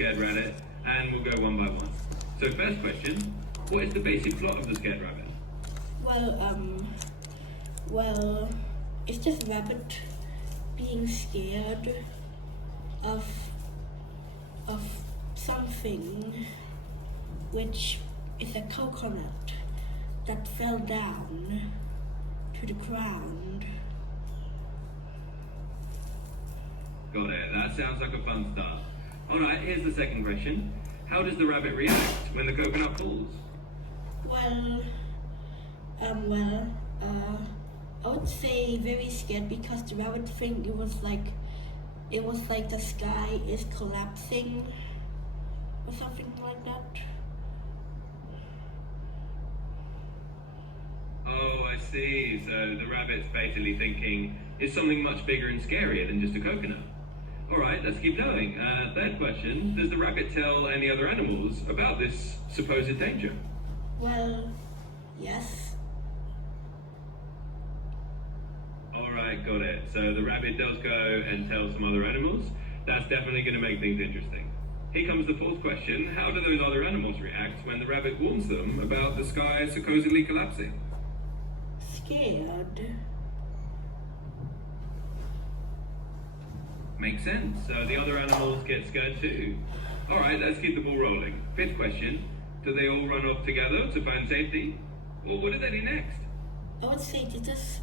scared rabbit, and we'll go one by one. So first question, what is the basic plot of the scared rabbit? Well, it's just a rabbit being scared of something, which is a coconut that fell down to the ground. Got it. That sounds like a fun start. Alright, here's the second question. How does the rabbit react when the coconut falls? I would say very scared because the rabbit think it was like the sky is collapsing or something like that. Oh, I see. So the rabbit's basically thinking it's something much bigger and scarier than just a coconut. Alright, let's keep going. Third question, does the rabbit tell any other animals about this supposed danger? Well, yes. Alright, got it. So the rabbit does go and tell some other animals. That's definitely going to make things interesting. Here comes the fourth question. How do those other animals react when the rabbit warns them about the sky supposedly collapsing? Scared. Makes sense. So the other animals get scared too. Alright, let's keep the ball rolling. Fifth question. Do they all run off together to find safety? Or what do they do next? I would say they just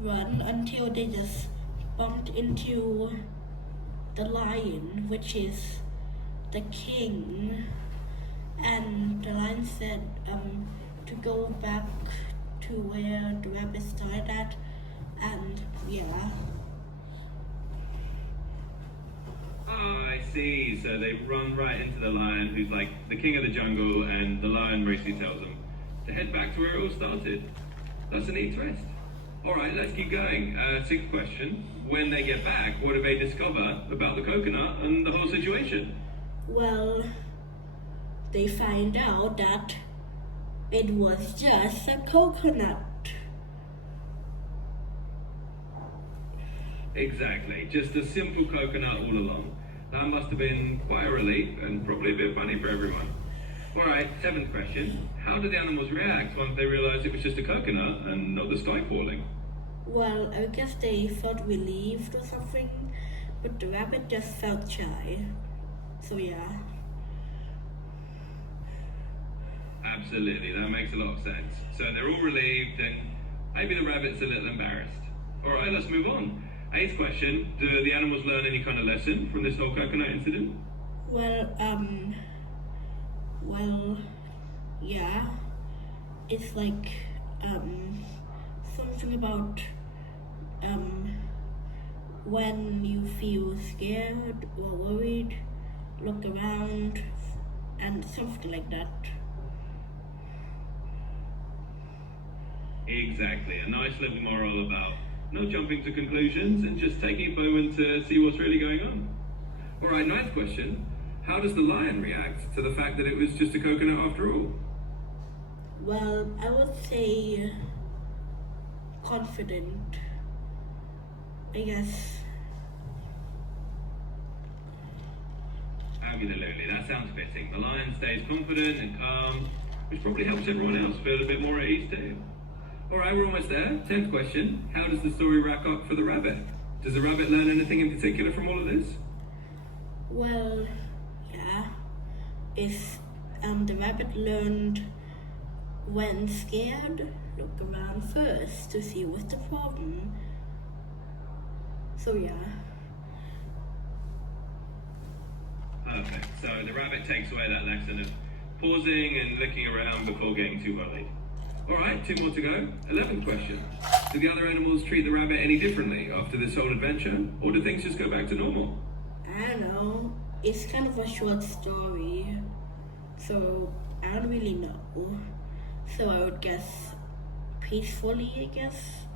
run until they just bumped into the lion, which is the king. And the lion said to go back to where the rabbit started at, and yeah. Oh, I see. So they run right into the lion, who's like the king of the jungle, and the lion basically tells them to head back to where it all started. That's a neat twist. Alright, let's keep going. Sixth question. When they get back, what do they discover about the coconut and the whole situation? Well, they find out that it was just a coconut. Exactly. Just a simple coconut all along. That must have been quite a relief and probably a bit funny for everyone. Alright, seventh question. How do the animals react once they realize it was just a coconut and not the sky falling? Well, I guess they felt relieved or something, but the rabbit just felt shy. So yeah. Absolutely, that makes a lot of sense. So they're all relieved and maybe the rabbit's a little embarrassed. Alright, let's move on. Eighth question, do the animals learn any kind of lesson from this whole coconut incident? Well, yeah. It's like, something about, when you feel scared or worried, look around, and something like that. Exactly, a nice little moral about not jumping to conclusions and just taking a moment to see what's really going on. Alright, ninth question. How does the lion react to the fact that it was just a coconut after all? Well, I would say confident, I guess. Absolutely, that sounds fitting. The lion stays confident and calm, which probably helps everyone else feel a bit more at ease too. Alright, we're almost there. 10th question. How does the story wrap up for the rabbit? Does the rabbit learn anything in particular from all of this? Well, yeah. If the rabbit learned when scared, look around first to see what's the problem. So yeah. Perfect. So the rabbit takes away that lesson of pausing and looking around before getting too worried. Alright, 2 more to go. 11th question. Do the other animals treat the rabbit any differently after this whole adventure? Or do things just go back to normal? I don't know. It's kind of a short story, so I don't really know. So I would guess peacefully, I guess.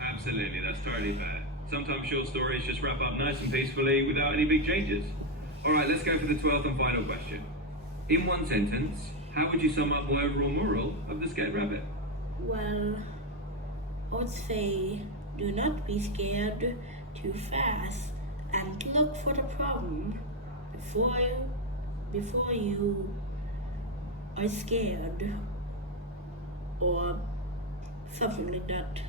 Absolutely, that's totally fair. Sometimes short stories just wrap up nice and peacefully without any big changes. Alright, let's go for the 12th and final question. In one sentence, how would you sum up the overall moral of the scared rabbit? Well, I would say do not be scared too fast and look for problem before you are scared or something like that.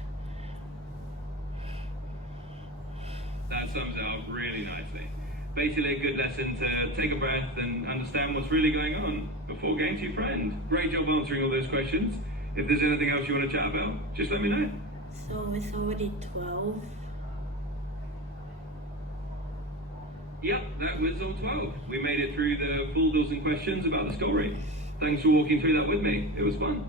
That sums it up really nicely. Basically a good lesson to take a breath and understand what's really going on before getting to your friend. Great job answering all those questions. If there's anything else you want to chat about, just let me know. So it's already 12. Yep, that was all 12. We made it through the full dozen questions about the story. Thanks for walking through that with me. It was fun.